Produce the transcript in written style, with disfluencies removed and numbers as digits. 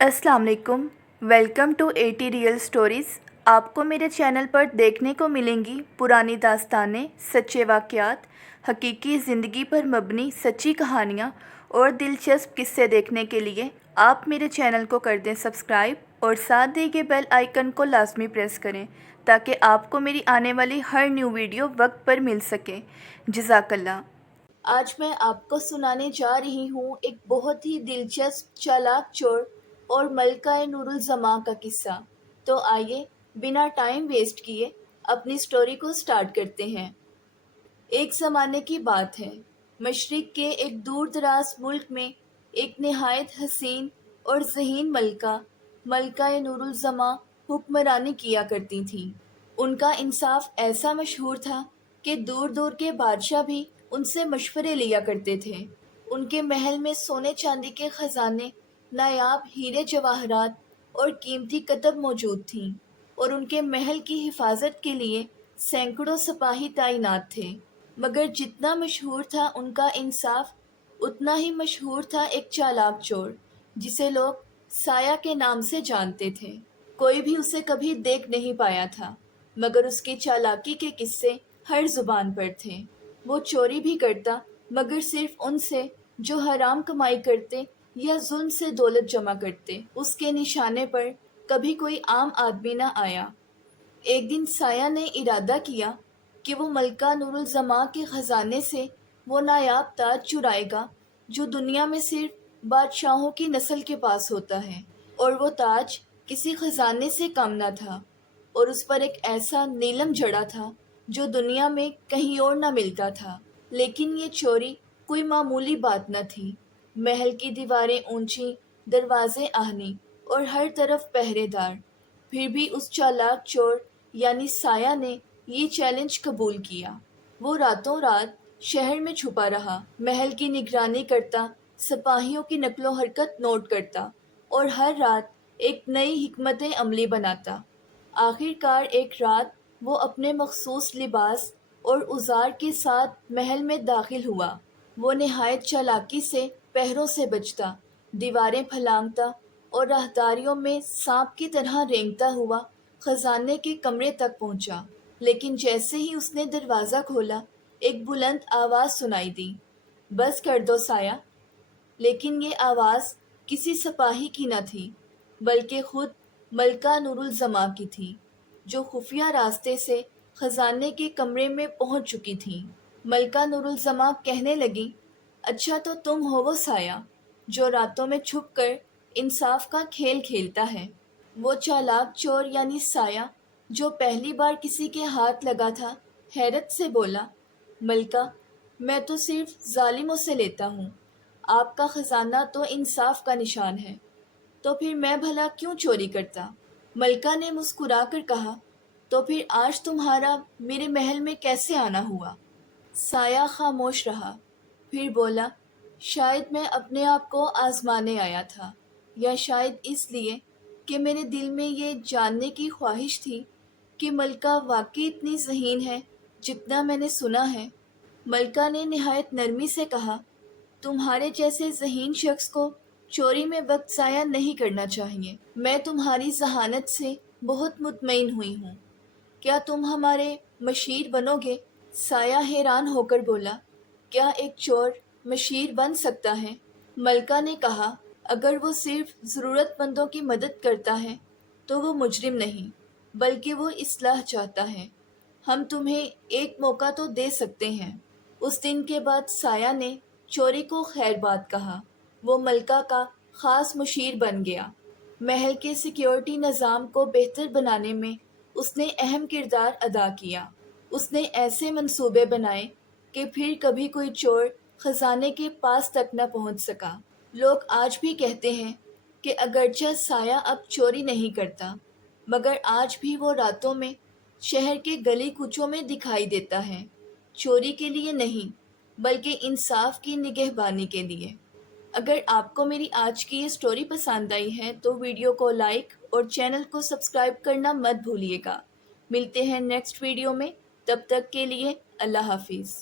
अस्सलाम वालेकुम। Welcome to 80 real stories. आपको मेरे चैनल पर देखने को मिलेंगी पुरानी दास्तानें, सच्चे वाक़यात, हकीकी ज़िंदगी पर मबनी सच्ची कहानियाँ और दिलचस्प किस्से देखने के लिए आप मेरे चैनल को कर दें सब्सक्राइब और साथ दिए गए बेल आइकन को लाजमी प्रेस करें ताकि आपको मेरी आने वाली हर न्यू वीडियो वक्त पर मिल सके। जज़ाकल्लाह। आज मैं आपको सुनाने जा रही हूँ एक बहुत ही दिलचस्प, चालाक चोर और मलका नूरुल ज़मा का किस्सा। तो आइए बिना टाइम वेस्ट किए अपनी स्टोरी को स्टार्ट करते हैं। एक ज़माने की बात है, मशरिक़ के एक दूर दराज मुल्क में एक नहायत हसीन और ज़हीन मलका नूरुल ज़मा हुक्मरानी किया करती थीं। उनका इंसाफ ऐसा मशहूर था कि दूर दूर के बादशाह भी उनसे मशवरे लिया करते थे। उनके महल में सोने चांदी के ख़जाने, नायाब हीरे जवाहरात और कीमती कतब मौजूद थीं और उनके महल की हिफाजत के लिए सैकड़ों सिपाही तैनात थे। मगर जितना मशहूर था उनका इंसाफ, उतना ही मशहूर था एक चालाक चोर जिसे लोग साया के नाम से जानते थे। कोई भी उसे कभी देख नहीं पाया था, मगर उसकी चालाकी के किस्से हर जुबान पर थे। वो चोरी भी करता, मगर सिर्फ उनसे जो हराम कमाई करते या जुल्म से दौलत जमा करते। उसके निशाने पर कभी कोई आम आदमी न आया। एक दिन साया ने इरादा किया कि वो मलका नूरुल ज़मा के ख़जाने से वो नायाब ताज चुराएगा जो दुनिया में सिर्फ बादशाहों की नस्ल के पास होता है। और वो ताज किसी ख़जाने से कम न था और उस पर एक ऐसा नीलम जड़ा था जो दुनिया में कहीं और न मिलता था। लेकिन ये चोरी कोई मामूली बात न थी। महल की दीवारें ऊंची, दरवाजे आहनी और हर तरफ पहरेदार। फिर भी उस चालाक चोर यानी साया ने ये चैलेंज कबूल किया। वो रातों रात शहर में छुपा रहा, महल की निगरानी करता, सिपाहियों की नकलो हरकत नोट करता और हर रात एक नई हिकमत अमली बनाता। आखिरकार एक रात वो अपने मखसूस लिबास और औजार के साथ महल में दाखिल हुआ। वो नहायत चालाकी से पहरों से बचता, दीवारें फलांगता और राहदारियों में सांप की तरह रेंगता हुआ खजाने के कमरे तक पहुंचा। लेकिन जैसे ही उसने दरवाज़ा खोला, एक बुलंद आवाज़ सुनाई दी, बस कर दो साया। लेकिन ये आवाज़ किसी सिपाही की न थी, बल्कि खुद मलका नूरुल ज़मा की थी, जो खुफिया रास्ते से खजाने के कमरे में पहुंच चुकी थी। मलका नूरुल ज़मा कहने लगी, अच्छा तो तुम हो वो साया जो रातों में छुपकर इंसाफ का खेल खेलता है। वो चालाक चोर यानी साया जो पहली बार किसी के हाथ लगा था, हैरत से बोला, मलका, मैं तो सिर्फ जालिमों से लेता हूँ। आपका खजाना तो इंसाफ का निशान है, तो फिर मैं भला क्यों चोरी करता। मलका ने मुस्कुरा कर कहा, तो फिर आज तुम्हारा मेरे महल में कैसे आना हुआ। साया खामोश रहा, फिर बोला, शायद मैं अपने आप को आजमाने आया था, या शायद इसलिए कि मेरे दिल में ये जानने की ख्वाहिश थी कि मलका वाकई इतनी ज़हीन है जितना मैंने सुना है। मलका ने निहायत नरमी से कहा, तुम्हारे जैसे ज़हीन शख्स को चोरी में वक्त ज़ाया नहीं करना चाहिए। मैं तुम्हारी जहानत से बहुत मुतमईन हुई हूँ। क्या तुम हमारे मशीर बनोगे? साया हैरान होकर बोला, क्या एक चोर मशीर बन सकता है? मलका ने कहा, अगर वो सिर्फ ज़रूरतमंदों की मदद करता है तो वो मुजरिम नहीं, बल्कि वो इस्लाह चाहता है। हम तुम्हें एक मौका तो दे सकते हैं। उस दिन के बाद साया ने चोरी को खैर बात कहा। वो मलका का ख़ास मुशीर बन गया। महल के सिक्योरिटी निज़ाम को बेहतर बनाने में उसने अहम किरदार अदा किया। उसने ऐसे मंसूबे बनाए कि फिर कभी कोई चोर खजाने के पास तक न पहुंच सका। लोग आज भी कहते हैं कि अगरचे साया अब चोरी नहीं करता, मगर आज भी वो रातों में शहर के गली कूचों में दिखाई देता है, चोरी के लिए नहीं, बल्कि इंसाफ की निगहबानी के लिए। अगर आपको मेरी आज की ये स्टोरी पसंद आई है तो वीडियो को लाइक और चैनल को सब्सक्राइब करना मत भूलिएगा। मिलते हैं नेक्स्ट वीडियो में, तब तक के लिए अल्लाह हाफिज़।